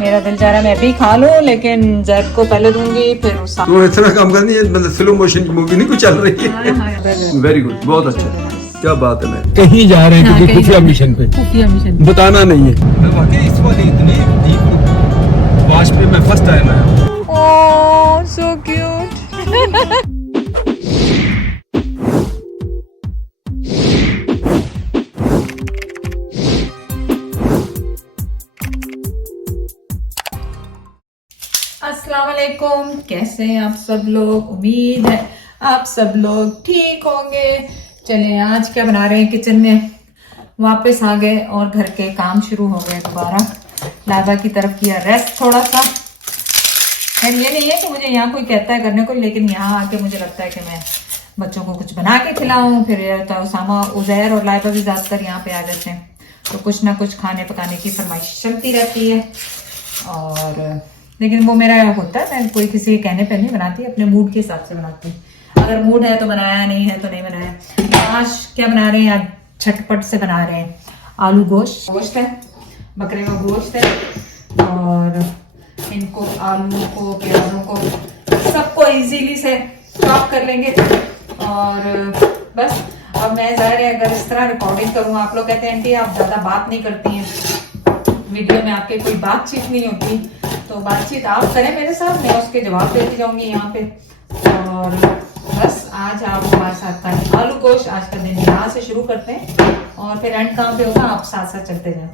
मेरा दिल जा रहा है मैं भी खा लूं, लेकिन जैद को पहले दूंगी फिर उस तो इतना काम करनी है, मतलब स्लो मोशन की मूवी नहीं कुछ चल रही है। वेरी गुड, बहुत अच्छा, क्या बात है। मैं कहीं जा रहे हैं, किसी खुफिया मिशन पे, खुफिया मिशन बताना नहीं है। वाकई इस वाली इतनी डीप वाश पे मैं फर्स्ट टाइम आया। ओह सो क्यूट। अस्सलाम वालेकुम, कैसे हैं आप सब लोग। उम्मीद है आप सब लोग ठीक होंगे। चलें आज क्या बना रहे हैं, किचन में वापस आ गए और घर के काम शुरू हो गए दोबारा। लाइबा की तरफ किया रेस्ट थोड़ा सा। खैर ये नहीं है कि मुझे यहाँ कोई कहता है करने को, लेकिन यहाँ आके मुझे लगता है कि मैं बच्चों को कुछ बना के खिलाऊं। फिर तो उसामा, उजैर और लाइबा भी ज्यादातर यहाँ पे आ जाते हैं, तो कुछ ना कुछ खाने पकाने की फरमाइश चलती रहती है। और लेकिन वो मेरा होता है, मैं कोई किसी के कहने पे नहीं बनाती, अपने मूड के हिसाब से बनाती हूँ। अगर मूड है तो बनाया, नहीं है तो नहीं बनाया। तो आज क्या बना रहे हैं, आज झटपट से बना रहे हैं आलू गोश्त है, बकरे का गोश्त है। और इनको आलू को, प्याजों को, सबको इजीली से चॉप कर लेंगे। और बस अब मैं जाहिर है अगर इस तरह रिकॉर्डिंग करूँ, आप लोग कहते हैं आंटी आप ज्यादा बात नहीं करती हैं वीडियो में, आपके कोई बातचीत नहीं होती, तो बातचीत आप करें मेरे साथ, मैं उसके जवाब देती जाऊंगी यहाँ पे। और बस आज आप हमारे साथ खाएं आलू गोश्त। आज का दिन यहाँ से शुरू करते हैं और फिर एंड काम पे होगा, आप साथ साथ चलते जाएं।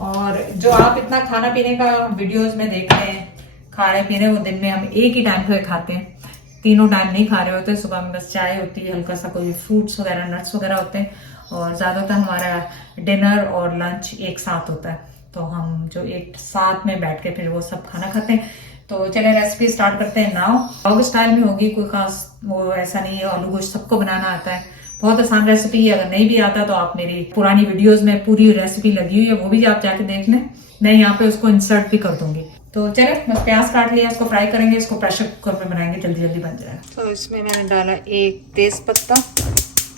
और जो आप इतना खाना पीने का वीडियोस में देख रहे हैं, खाने पीने वो दिन में हम एक ही टाइम पे खाते हैं, तीनों टाइम नहीं खा रहे होते। सुबह में बस चाय होती है, हल्का सा कोई फ्रूट्स वगैरह, नट्स वगैरह होते हैं, और ज्यादातर हमारा डिनर और लंच एक साथ होता है। तो हम जो एक साथ में बैठ के फिर वो सब खाना खाते हैं। तो चले रेसिपी स्टार्ट करते हैं। नाउ व्लॉग स्टाइल में होगी, कोई खास वो ऐसा नहीं है। आलू गोश्त सबको बनाना आता है, बहुत आसान रेसिपी है। अगर नहीं भी आता तो आप मेरी पुरानी वीडियोस में पूरी रेसिपी लगी हुई है, वो भी आप जाके देख लें, मैं यहाँ पे उसको इंसर्ट भी कर दूंगी। तो चले बस प्याज काट लिया, इसको फ्राई करेंगे, इसको प्रेशर कुकर में बनाएंगे, जल्दी जल्दी बन जाए। तो इसमें मैंने डाला एक तेज पत्ता,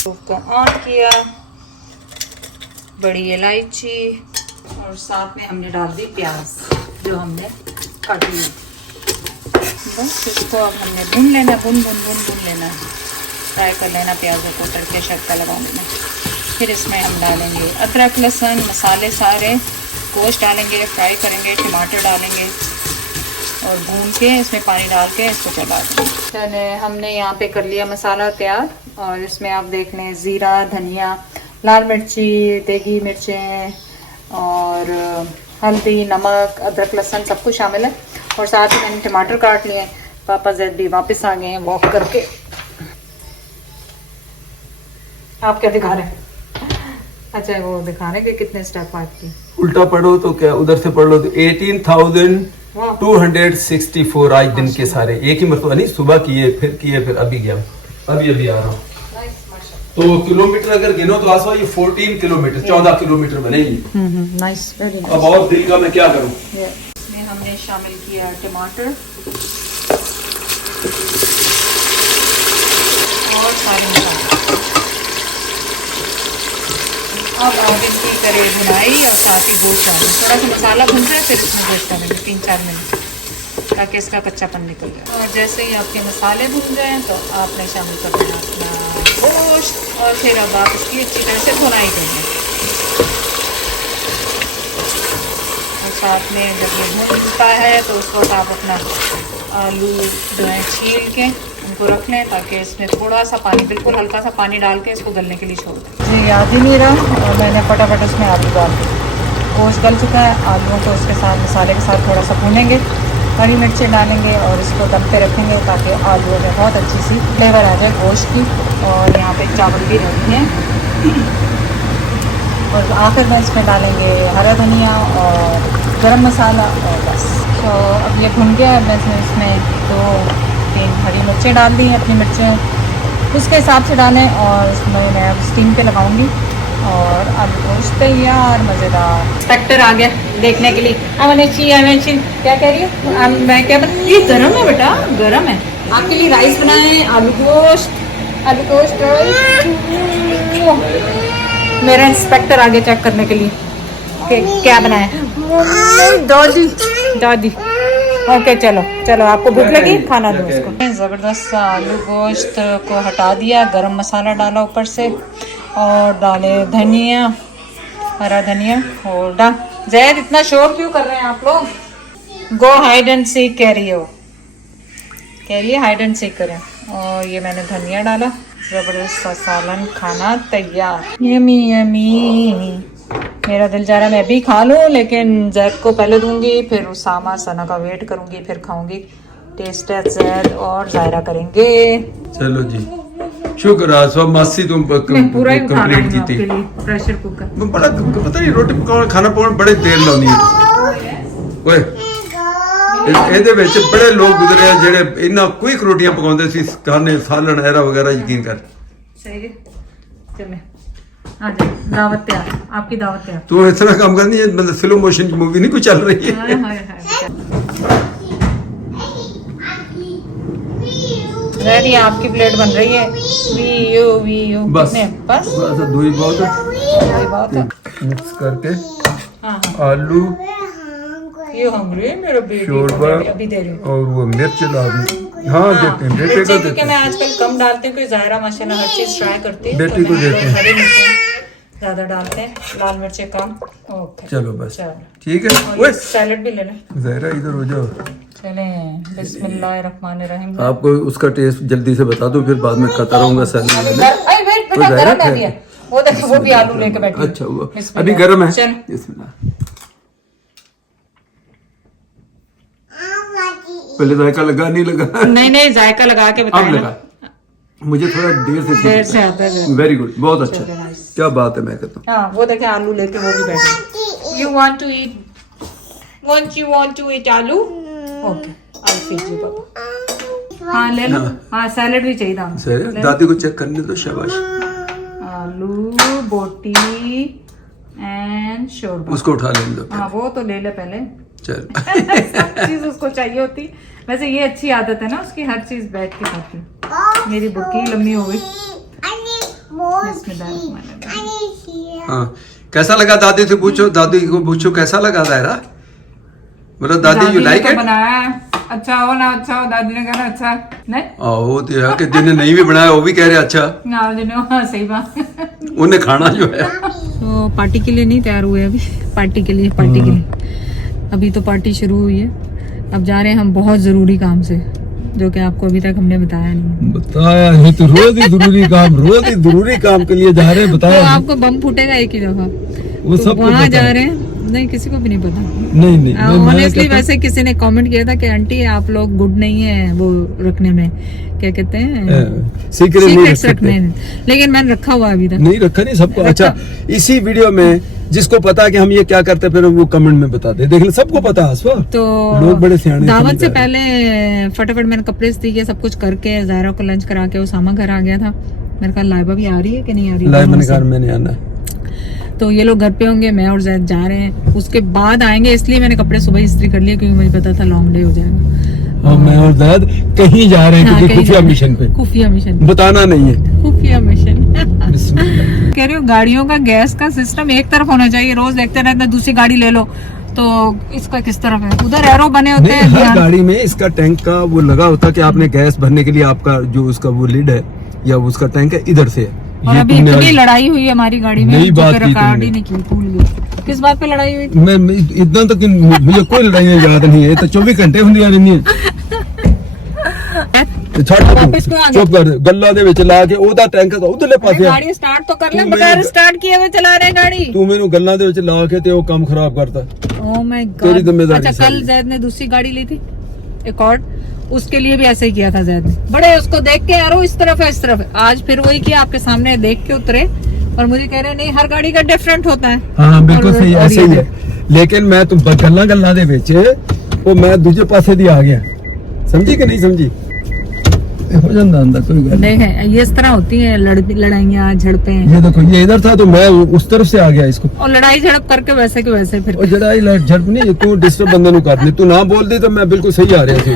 उसको ऑन किया, बड़ी इलायची, और साथ में हमने डाल दी प्याज जो हमने काटी हुई। बस इसको अब हमने भून लेना, भून लेना, फ्राई कर लेना प्याजों को, तड़के शक्का लगा लेना। फिर इसमें हम डालेंगे अदरक लहसुन मसाले, सारे गोश्त डालेंगे, फ्राई करेंगे, टमाटर डालेंगे और भून के इसमें पानी डाल के इसको चला देंगे। चले हमने यहाँ पे कर लिया मसाला तैयार, और इसमें आप देख लें ज़ीरा, धनिया, लाल मिर्ची, देगी मिर्चें और हल्दी, नमक, अदरक लहसुन सब कुछ शामिल है। और साथ ही मैंने टमाटर काट लिए हैं। पापा जैद भी वापस आ गए हैं वॉक करके। आप क्या दिखा रहे हैं? अच्छा वो दिखा रहे हैं कि कितने स्टेप आपकी। उल्टा पढ़ो तो क्या, उधर से पढ़ लो तो 18,264 आज दिन के सारे एक ही मतलब नहीं, सुबह किए फिर अभी गया, अभी आ रहा हूँ। तो किलोमीटर अगर गिनो तो आसपास ये 14 किलोमीटर 14 किलोमीटर बनेगी। Nice, very nice. अब और दिल का मैं क्या करूं। इसमें हमने शामिल किया टमाटर और सारे मसाले। अब आगे इसकी करें भुनाई और साथ ही गोश्त डालें। थोड़ा सा मसाला भून जाए फिर इसमें गोश्त डालेंगे 3-4 मिनट, ताकि इसका कच्चापन निकल जाए। और जैसे ही आपके मसाले भून जाएं तो आपने शामिल कर देना अपना गोश्त, और फिर अब आप इसकी अच्छी तरह से भुनाई देंगे। और साथ में जब ये भूनता है तो उसको आप अपना आलू जो है छील के उनको रख लें, ताकि इसमें थोड़ा सा पानी, बिल्कुल हल्का सा पानी डाल के इसको गलने के लिए छोड़ दें। जी याद ही नहीं रहा, और मैंने फटाफट उसमें आलू डाल दी। गोश्त गल चुका है, आलूओं को उसके साथ मसाले के साथ थोड़ा सा भूनेंगे, हरी मिर्चें डालेंगे और इसको दम पे रखेंगे, ताकि आलूओं में बहुत अच्छी सी फ्लेवर आ जाए गोश्त की। और यहाँ पे चावल भी रखे हैं, और आखिर में इसमें डालेंगे हरा धनिया और गरम मसाला, और बस। तो अब ये भुन गया, मैं इसमें 2-3 हरी मिर्चें डाल दी, अपनी मिर्चें उसके हिसाब से डालें, और इसमें मैं अब स्टीम पे लगाऊंगी। और आलू गोश्त तैयार, मज़ेदार। इंस्पेक्टर आ गया देखने के लिए। अमनची क्या कह रही है? मैं क्या ये गरम है बेटा, गरम है। आपके लिए राइस बनाए, आलू गोश्त मेरा इंस्पेक्टर आ गया चेक करने के लिए कि क्या बनाया। दादी दादी ओके चलो चलो, आपको भूख लगी खाना दो उसको। ज़बरदस्त सा आलू गोश्त को हटा दिया, गरम मसाला डाला ऊपर से और डाले धनिया, हरा धनिया और डाल। जैद इतना शोर क्यों कर रहे हैं आप लोग? गो हाइड एंड सीक कह रही है हाइड एंड सीक करें। और ये मैंने धनिया डाला, ज़बरदस्त सा सालन खाना तैयार। यमी यमी, मेरा दिल जा रहा है मैं भी खा लूँ, लेकिन जैद को पहले दूंगी, फिर उसामा सना का वेट करूंगी, फिर खाऊंगी। टेस्ट है जैद और जायरा करेंगे। चलो जी, शुक्र है सब मासी तुम पूरा ही खाना कंप्लीट है की थी। आपके लिए, प्रेशर कुकर। बड़ा पता नहीं रोटी पकाना खाना पकाना बड़े देर लानी है। ओए ਇਹਦੇ ਵਿੱਚ बड़े लोग गुजरे हैं ਜਿਹੜੇ ਇਹਨਾਂ क्विक रोटियां पकाਉਂਦੇ ਸੀ, ਖਾਣੇ ਸਾਲਣ ਐਰਾ ਵਗੈਰਾ ਯਕੀਨ ਕਰ। सही है, चले आ जाओ, दावत तैयार, आपकी दावत तैयार। तू इस तरह काम करनी है, मतलब स्लो मोशन की मूवी नहीं कोई चल रही है। हाय हाय हाय, रेडी आपकी प्लेट बन रही है। वी यू बस बस दो ही बहुत है। वही बात है। मिक्स करके हाँ आलू ये हंग्री मेरा बेबी शोरबा अभी दे रही हूँ। और वो मिर्च ला दी। हाँ देते हैं बेटे को मिर्ची देते क्योंकि मैं आजकल कम डालती हूँ, क्योंकि जायरा माशाल्लाह हर चीज ट्राई करती है। बेटी तो को मैं देते हैं। हरी मिर्चें ज्यादा डालते हैं, लाल मिर्चें कम। ओके चलो बस चलो, ठीक है। और ओए ये सैलेड भी ले लें। जहरा इधर हो जाओ। चलें बिस्मिल्लाहिर्रहमानिर्रहीम। आपको उसका टेस्ट जल्दी से बता दो, फिर बाद में खाता रहूंगा सर। वेट बेटा, गरम कर दिया। वो देखो वो भी आलू लेके बैठी है। अच्छा हुआ बिस्मिल्लाह। अभी गर्म है। चल बिस्मिल्लाह। पहले जायका लगा नहीं लगा? नहीं जायका लगा के अब बताया लगा। ना। मुझे थोड़ा देर से आता है। वेरी गुड, बहुत अच्छा, चलो, nice। क्या बात है। मैं कहता हूँ हाँ वो देखे आलू लेके वो भी बैठे। यू वांट टू ईट आलू? ओके आई फीड यू पापा। हाँ ले लो। हाँ सैलेड भी चाहिए था। सर दादी को चेक करने दो, शाबाश। आलू बोटी एंड शोरबा। उसको उठा लेने दो। हाँ वो तो ले ले पहले। चल सब चीज उसको चाहिए होती। वैसे ये अच्छी आदत है ना उसकी, हर चीज बैठ के खाती। मेरी बुक्की लंबी हो गई। हाँ कैसा लगा दादी से पूछो, दादी को पूछो कैसा लगा दायरा। मतलब दादी यू लाइक इट? बनाया अच्छा हो ना अच्छा हो, दादी ने कहा अच्छा नहीं। वो तो है कि जिन्हें नहीं भी बनाया वो भी कह रहे अच्छा। हाँ सही बात। उन्हें खाना जो है। तो पार्टी के लिए नहीं तैयार हुए अभी, पार्टी के लिए अभी तो पार्टी शुरू हुई है। अब जा रहे हैं हम बहुत जरूरी काम से, जो कि आपको अभी तक हमने बताया नहीं। बताया नहीं तो रोज ही जरूरी काम के लिए जा रहे हैं। बताया तो आपको बम फूटेगा एक ही दफा। वो सब वहाँ जा रहे हैं, नहीं किसी को भी नहीं पता। नहीं ऑनेस्टली वैसे किसी ने कमेंट किया था कि आंटी आप लोग गुड नहीं है वो रखने में, क्या कहते हैं सीक्रेट्स रखने में, लेकिन मैंने रखा हुआ अभी तक नहीं रखा नहीं सबको। अच्छा इसी वीडियो में जिसको पता है कि हम ये क्या करते हैं फिर वो कमेंट में बता दे, देख ले सबको पता है। तो लोग बड़े सियाने। दावत से पहले फटाफट मैंने कपड़े सी के सब कुछ करके जायरा को लंच करा के उसामा घर आ गया था। मेरे ख्याल लाइबा भी आ रही है कि नहीं आ रही है? लाइबा ने कहा मैंने आना है। तो ये लोग घर पे होंगे, मैं और जैद जा रहे हैं, उसके बाद आएंगे, इसलिए मैंने कपड़े सुबह इस्त्री कर लिए क्योंकि मुझे पता था लॉन्ग डे हो जाएगा। और मैं और जैद कहीं जा रहे हैं, हाँ, खुफिया मिशन पे। खुफिया मिशन बताना नहीं है। खुफिया मिशन कह रही हूँ गाड़ियों का गैस का सिस्टम एक तरफ होना चाहिए। रोज देखते रहते दूसरी गाड़ी ले लो, तो इसका किस तरफ है? उधर एरो बने होते हैं। हर गाड़ी में इसका टैंक का वो लगा होता है कि आपने गैस भरने के लिए आपका जो उसका वो लिड है या उसका टैंक है इधर से है। और अभी इतनी लड़ाई हुई है हमारी गाड़ी में, नई बात रिकॉर्ड ही नहीं की, भूल गई। किस बात पे लड़ाई हुई? मैं इतना तक मुझे कोई लड़ाई याद नहीं है। तो 24 घंटे ਹੁੰਦੀ ਆ ਰਹਿੰਦੀ चुप कर। गल्ला दे विच ला के ओदा टैंक का उधरले पासे गाड़ी स्टार्ट तो कर ले, बगैर स्टार्ट किए हुए चला रहे गाड़ी। तू मेनू गल्ला दे विच ला के ते ओ काम खराब करता। ओह माय तेरी गॉड। जिम्मेदारी। अच्छा कल जैद ने दूसरी गाड़ी ली थी एकॉर्ड, उसके लिए भी ऐसे ही किया था जैद ने। बड़े उसको देख के यारो इस तरफ है इस तरफ है। आज फिर वही किया, आपके सामने देख के उतरे और मुझे कह रहे नहीं हर गाड़ी का डिफरेंट होता है। हाँ बिल्कुल सही, ऐसे ही है। लेकिन मैं तुम गल्ला दे विच वो मैं दूजे पासे दी आ गया, समझी कि नहीं समझी? हो जाता अंदर कोई गल नहीं। ये इस तरह होती है लड़ाइयाँ झड़पें। ये देखो ये इधर था तो मैं उस तरफ से आ गया इसको, और लड़ाई झड़प करके वैसे के वैसे फिर लड़ाई झड़प नहीं। तू डिस्टर्ब बंदे नु कर दी, तू ना बोल दी तो मैं बिल्कुल सही आ रहा सी।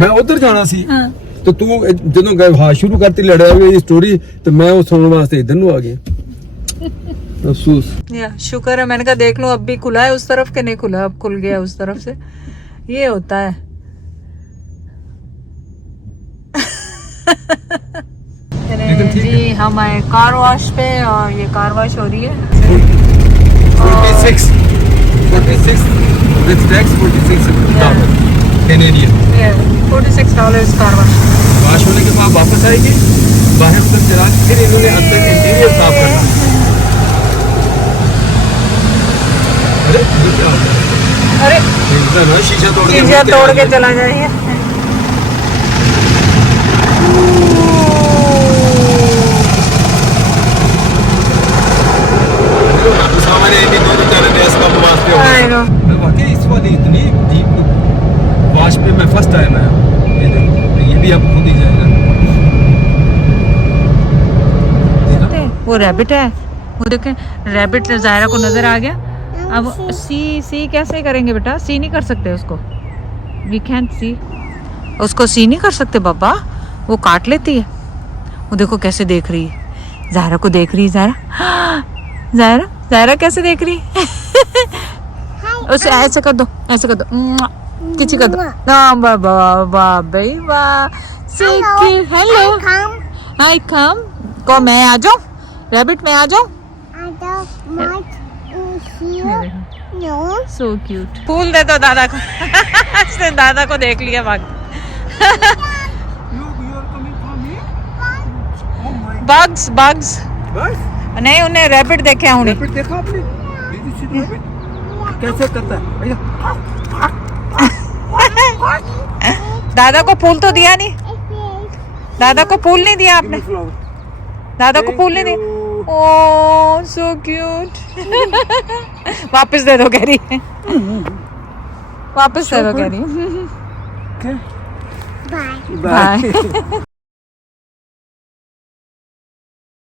मैं उधर जाना सी। हाँ। तो तू ਜਦੋਂ हाँ शुरू करती लड़ाई स्टोरी तो मैं वो सुनने वास्ते इधर नु आ गया। अफसोस। शुक्र है, मैंने कहा देख लो अब भी खुला है उस तरफ के नहीं खुला, अब खुल गया उस तरफ से। ये होता है। चले जी हम आए कार वॉश पे और ये कार वॉश हो रही है। 46 with tax, $46 Canadian। $46 car wash. Wash होने के बाद वापस आएगी, बाहर तक चला के फिर इन्होंने अंदर इंटीरियर साफ करना। अरे ये क्या होता है? अरे इतना ना शीशा तोड़ के चला जाइए। सामने इतनी दूर उतारे थे इसका वास्ते हो। मैं वाकई इस वाली इतनी डीप वॉश पे मैं फर्स्ट टाइम आया। ये देखो ये भी अब खुद ही जाएगा। वो रैबिट है, वो देखें रैबिट ज़ायरा को नजर आ गया। अब सी कैसे करेंगे बेटा? सी नहीं कर सकते उसको, वी कैंट सी, उसको सी नहीं कर सकते बाबा, वो काट लेती है। वो देखो कैसे देख रही है, ज़ायरा को देख रही है। ज़ायरा कैसे देख रही है? उसे ऐसे कर दो, ऐसे कर दो, किसी कर दो। वाह भाई वाह, हेलो हाय कम को मैं आ जाऊं, रैबिट में आ जाऊं। So cute. फूल दे दो दादा को। उसने दादा को देख लिया भाग। बग्स नहीं, उन्हें रैबिट देखे हैं। उन्हें देखा आपने कैसे करता है भैया? दादा को फूल तो दिया नहीं, दादा को फूल नहीं दिया आपने, दादा को फूल नहीं दिया। ओह सो क्यूट। वापस दे दो कह रही है, वापस दे दो कह रही है। बाय।